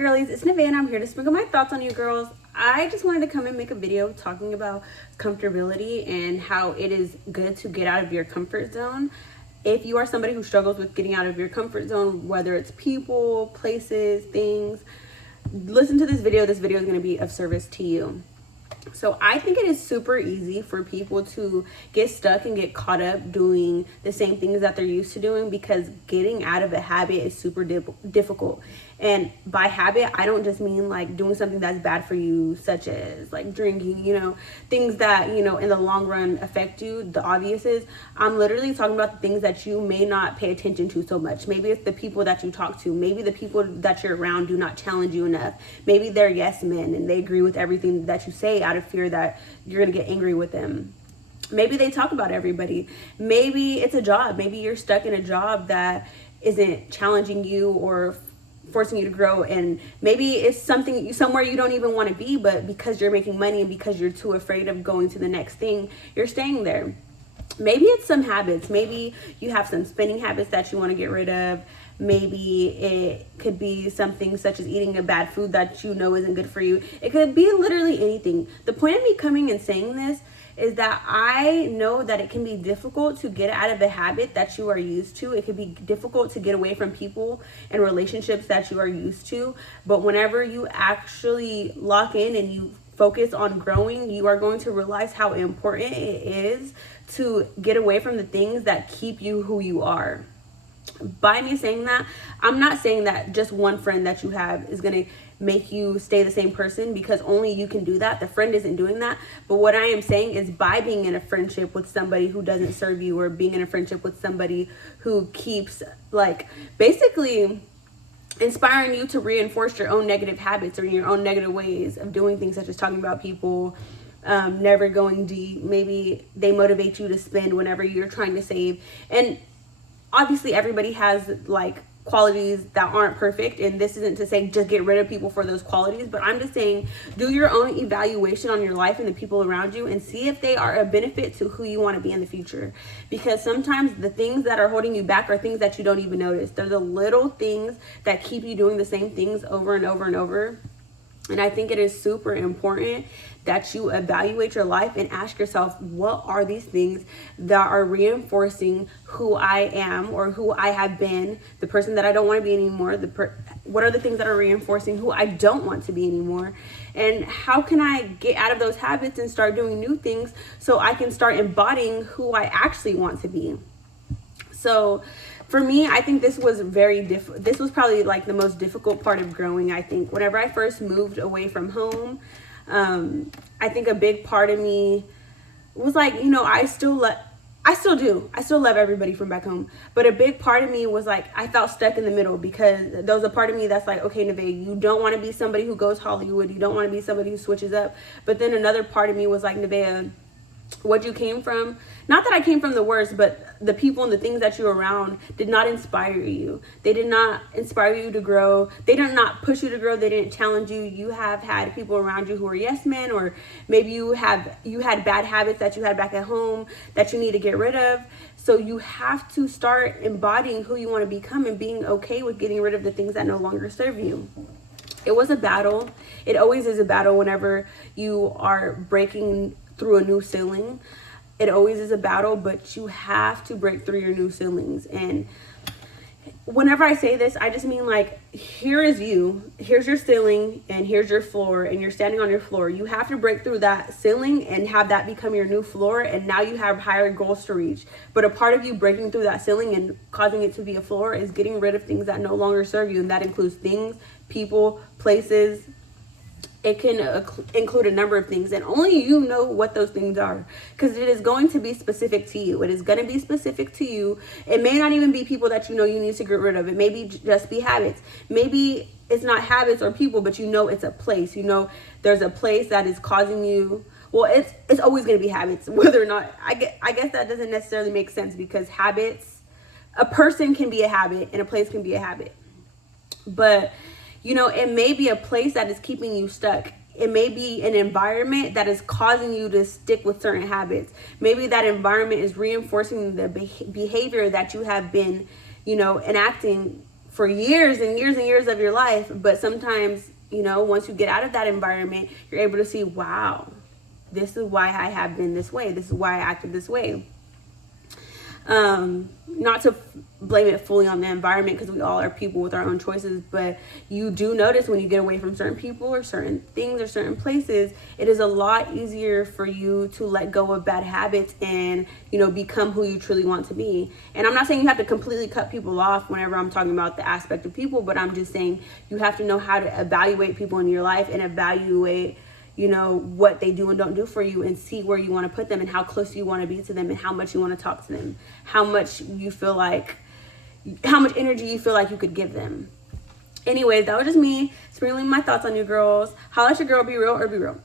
Girlies, it's Nevaeh and I'm here to sprinkle my thoughts on you girls. I just wanted to come and make a video talking about comfortability and how it is good to get out of your comfort zone. If you are somebody who struggles with getting out of your comfort zone, whether it's people, places, things, listen to this video. This video is going to be of service to you. So I think it is super easy for people to get stuck and get caught up doing the same things that they're used to doing, because getting out of a habit is super difficult. And by habit, I don't just mean like doing something that's bad for you, such as like drinking, things that, in the long run affect you. The obvious is I'm literally talking about the things that you may not pay attention to so much. Maybe it's the people that you talk to. Maybe the people that you're around do not challenge you enough. Maybe they're yes men and they agree with everything that you say out of fear that you're going to get angry with them. Maybe they talk about everybody. Maybe it's a job. Maybe you're stuck in a job that isn't challenging you or forcing you to grow, and maybe it's somewhere you don't even want to be, but because you're making money and because you're too afraid of going to the next thing, you're staying there. Maybe it's some habits. Maybe you have some spending habits that you want to get rid of. Maybe it could be something such as eating a bad food that you know isn't good for you. It could be literally anything. The point of me coming and saying this is that I know that it can be difficult to get out of a habit that you are used to. It could be difficult to get away from people and relationships that you are used to. But whenever you actually lock in and you focus on growing, you are going to realize how important it is to get away from the things that keep you who you are. By me saying that, I'm not saying that just one friend that you have is going to make you stay the same person, because only you can do that. The friend isn't doing that. But what I am saying is, by being in a friendship with somebody who doesn't serve you, or being in a friendship with somebody who keeps basically inspiring you to reinforce your own negative habits or your own negative ways of doing things, such as talking about people, never going deep. Maybe they motivate you to spend whenever you're trying to save. And obviously everybody has qualities that aren't perfect, and this isn't to say just get rid of people for those qualities, but I'm just saying do your own evaluation on your life and the people around you and see if they are a benefit to who you want to be in the future. Because sometimes the things that are holding you back are things that you don't even notice. They're the little things that keep you doing the same things over and over and over. And I think it is super important that you evaluate your life and ask yourself, what are these things that are reinforcing who I am or who I have been, the person that I don't want to be anymore? What are the things that are reinforcing who I don't want to be anymore? And how can I get out of those habits and start doing new things so I can start embodying who I actually want to be? So for me, I think this was this was probably the most difficult part of growing. I think whenever I first moved away from home, I think a big part of me was I still love everybody from back home. But a big part of me was I felt stuck in the middle, because there was a part of me that's okay, Nevaeh, you don't want to be somebody who goes Hollywood. You don't want to be somebody who switches up. But then another part of me was Nevaeh, what you came from, not that I came from the worst, but the people and the things that you were around did not inspire you. They did not inspire you to grow. They did not push you to grow. They didn't challenge you. You have had people around you who are yes men, or maybe you had bad habits that you had back at home that you need to get rid of. So you have to start embodying who you want to become and being okay with getting rid of the things that no longer serve you. It was a battle. It always is a battle whenever you are breaking through a new ceiling. It always is a battle, but you have to break through your new ceilings. And whenever I say this, I just mean here is you, here's your ceiling, and here's your floor, and you're standing on your floor. You have to break through that ceiling and have that become your new floor, and now you have higher goals to reach. But a part of you breaking through that ceiling and causing it to be a floor is getting rid of things that no longer serve you, and that includes things, people, places. It can include a number of things, and only you know what those things are, because it is going to be specific to you. It is going to be specific to you. It may not even be people that you need to get rid of. It may be just be habits. Maybe it's not habits or people, but it's a place. There's a place that is causing you. Well, it's always going to be habits, whether or not. I guess that doesn't necessarily make sense, because habits, a person can be a habit and a place can be a habit. But it may be a place that is keeping you stuck. It may be an environment that is causing you to stick with certain habits. Maybe that environment is reinforcing the behavior that you have been, enacting for years and years and years of your life. But sometimes, you know, once you get out of that environment, you're able to see, wow, this is why I have been this way. This is why I acted this way. Not to blame it fully on the environment, because we all are people with our own choices, but you do notice when you get away from certain people or certain things or certain places, it is a lot easier for you to let go of bad habits and, you know, become who you truly want to be. And I'm not saying you have to completely cut people off whenever I'm talking about the aspect of people, but I'm just saying you have to know how to evaluate people in your life and evaluate, you know, what they do and don't do for you, and see where you want to put them and how close you want to be to them and how much you want to talk to them, how much energy you feel like you could give them. Anyways, that was just me spilling my thoughts on you girls. Holla at your girl, be real or be real.